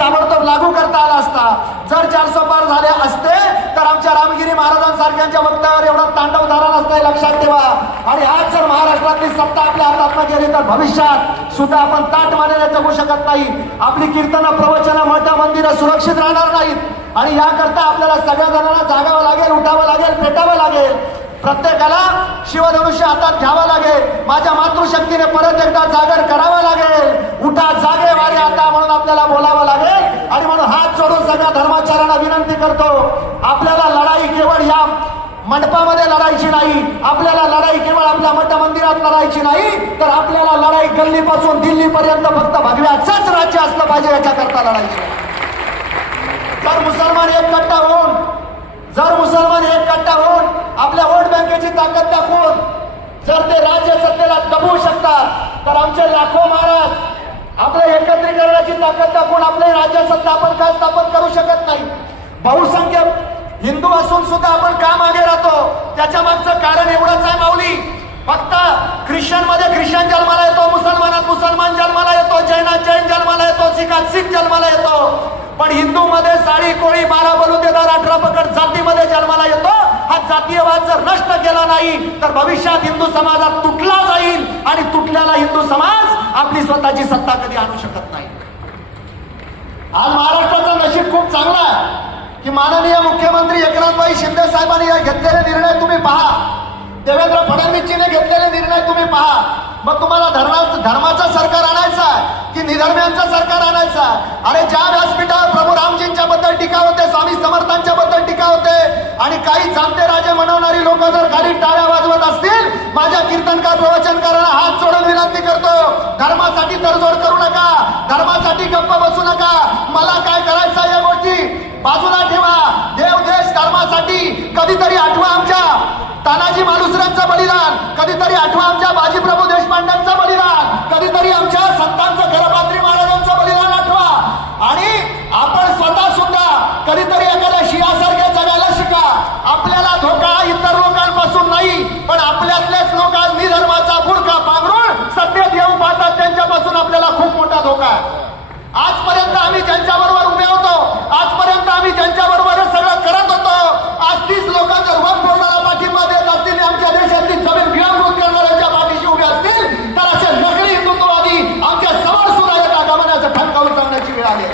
ताबडतोब लागू करता आला असता, जर 400 पार झाले असते तर आमच्या रामगिरी महाराजांसारख्यांच्या वक्तव्यावर एवढा तांडव झाला नसता, लक्षात ठेवा. आणि आज जर महाराष्ट्रातली सत्ता आपल्या हातात गेली तर भविष्यात सुद्धा आपण ताट मानेने जगू शकत नाही. आपली कीर्तनं, प्रवचनं, मठ मंदिरं सुरक्षित राहणार नाहीत. आणि याकरता आपल्याला सगळ्या जणांना जागावं लागेल, उठावं लागेल, पेटावं लागेल. प्रत्येकाला शिवधनुष्य हातात घ्यावं लागेल. माझ्या मातृशक्तीने परत एकदा जागर करावं लागेल. उठा जागे वारे आता म्हणून आपल्याला बोलावं लागेल. आणि म्हणून हात जोडून सगळ्या धर्माचार्यांना विनंती करतो, आपल्याला लढाई केवळ या मंडपामध्ये लढायची नाही, आपल्याला लढाई केवळ आपल्या मठ मंदिरात लढायची नाही, तर आपल्याला लढाई गल्लीपासून दिल्लीपर्यंत फक्त भगव्याचंच राज्य असलं पाहिजे याच्याकरता लढायची. जर मुसलमान एकट्ठा होऊन आपल्या वोट बँकेची ताकद दाखवून जर ते राज्य सत्तेला दबवू शकतात तर आमचे लाखो महाराज आपल्या एकत्रीकरणाची ताकद दाखवून आपले राज्य सत्ता आपण काय स्थापन करू शकत नाही. बहुसंख्य हिंदू असून सुद्धा आपण का मागे राहतो, त्याच्या मागचं कारण एवढंच आहे माऊली. फक्त ख्रिश्चन मध्ये ख्रिश्चन जन्माला येतो, मुसलमानात मुसलमान जन्माला येतो, जैनात जैन जन्माला येतो, सिखात सिख जन्माला येतो, पण हिंदू मध्ये साडी कोळी 12 बलुतेदार 18 पकड जातीमध्ये जन्माला येतो. हा जातीयवाद जर नष्ट केला नाही तर भविष्यात हिंदू समाजात तुटला जाईल आणि तुटलेला हिंदू समाज आपली स्वतःची सत्ता कधी आणू शकत नाही. आज महाराष्ट्राचं नशीब खूप चांगलं आहे की माननीय मुख्यमंत्री एकनाथभाई शिंदे साहेबांनी घेतलेले निर्णय तुम्ही पहा, देवेंद्र फडणवीसजीने घेतलेले निर्णय तुम्ही पहा. मग तुम्हाला धर्माचं सरकार आणायचं आहे की निधर्म्यांचं सरकार आणायचं आहे? अरे ज्या व्यासपीठावर प्रभू रामजींच्या बद्दल टीका होते, स्वामी समर्थांच्या बद्दल टीका होते आणि काही जाणते राजे म्हणवणारी लोक जर खाली टाळ्या वाजवत असतील, माझ्या कीर्तनकार प्रवचनकारांना हात जोडून विनंती करतो, धर्मासाठी तडजोड करू नका, धर्मासाठी गप्प बसू नका. मला काय करायचं या गोष्टी बाजूला ठेवा. देव देश धर्मासाठी कधीतरी आठवा आमच्या तानाजी मालुसऱ्यांचं बलिदान, कधीतरी आठवा आमच्या बाजीप्रभू देशपांड्यांचं बलिदान, कधीतरी आमच्या संतांचं घरपात्री महाराजांचं बलिदान आठवा. आणि आपण स्वतः सुद्धा कधीतरी एखाद्या शियासारख्या जगायला शिका. आपल्याला धोका इतर लोकांपासून नाही, पण आपल्यातलेच लोक निधर्माचा बुडका पांघरून सत्तेत येऊ पाहतात, त्यांच्यापासून आपल्याला खूप मोठा धोका आहे. आजपर्यंत आम्ही ज्यांच्याबरोबर उभे होतो, आजपर्यंत आम्ही ज्यांच्याबरोबर हे सगळं करत होतो, आज 30 लोक जर वक्फ बोर्डाला पाठिंबा देत असतील, आमच्या देशातली जमीन गिळामृत करणाऱ्यांच्या पाठीशी उभे असतील, तर असे नकली हिंदुत्ववादी आमच्या समोर सुद्धा येत आगमनाचं ठणकावून सांगण्याची वेळ आली.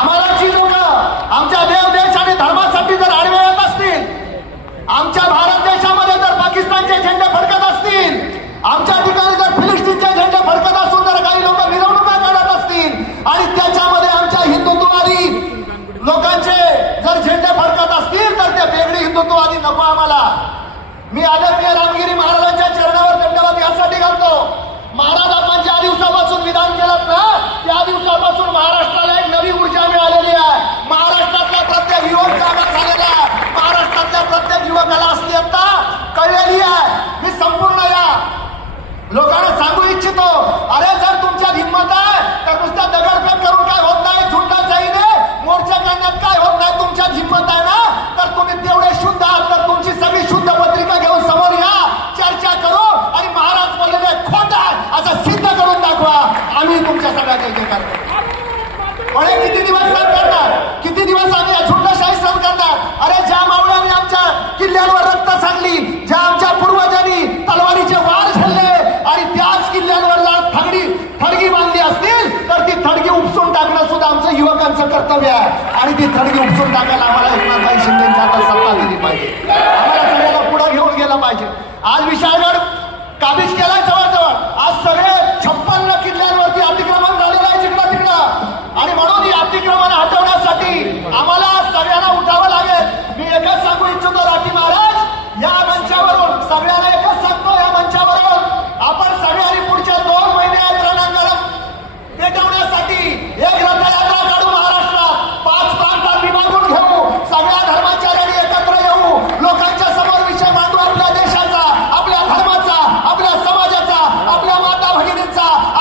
आम्हाला जी लोक आमच्या देव देश आणि धर्मासाठी जर आडवे येत असतील, आमच्या भारत देशामध्ये जर पाकिस्तानचे झेंडे फडकत असतील, आमच्या ठिकाणी जर फिलिस्तीनचे झेंडे फडकत असून जर काही लोक मिरवणुका काढत असतील आणि त्याच्यामध्ये आमच्या हिंदुत्ववादी लोकांचे जर झेंडे फडकत असतील तर ते वेगळी हिंदुत्ववादी नको आम्हाला. मी आदरणीय रामगिरी महाराजांच्या चरणावर दंडवत यासाठी घालतो. महाराज आपण ज्या दिवसापासून विधान केलं ना, त्या दिवसापासून महाराष्ट्राला एक नवी ऊर्जा मिळालेली आहे. महाराष्ट्रातला प्रत्येक युवक जागा झालेला आहे. महाराष्ट्रातल्या प्रत्येक युवकाला अस्मिता कळलेली आहे. मी संपूर्ण या लोकांना सांगू इच्छितो, अरे जर तुमच्यात हिंमत आहे तर नुसत्या दगडफेक करून काय होत नाही, झुंडा जाईने मोर्चा काढण्यात काय होत नाही. तुमच्यात हिंमत आहे ना, तर तुम्ही तेवढे शुद्ध आहात तर तुमची सगळी शुद्ध पत्रिका घेऊन समोर या, चर्चा करू आणि महाराज बोललेले खोट आहे असं सिद्ध करून दाखवा. आम्ही तुमच्या सगळ्या जय करतो. पण किती दिवस सहन करणार, किती दिवस आम्ही झुंडशाही सहन करणार? अरे ज्या मावळ्यांनी आमच्या किल्ल्यांवर रक्त सांडली, ज्या आमच्या पूर्वजांनी तलवारीचे वार झेलले आणि त्याच किल्ल्यांवर थडगी बांधली असतील तर ती थडगी उपसून टाकणं सुद्धा आमचं युवकांचं कर्तव्य आहे. आणि ती थडगी उपसून टाकायला आम्हाला एकनाथभाई शिंदेच्या सत्ता दिली पाहिजे. आम्हाला सगळ्याला पुढे घेऊन गेलं पाहिजे. आज विशाळगड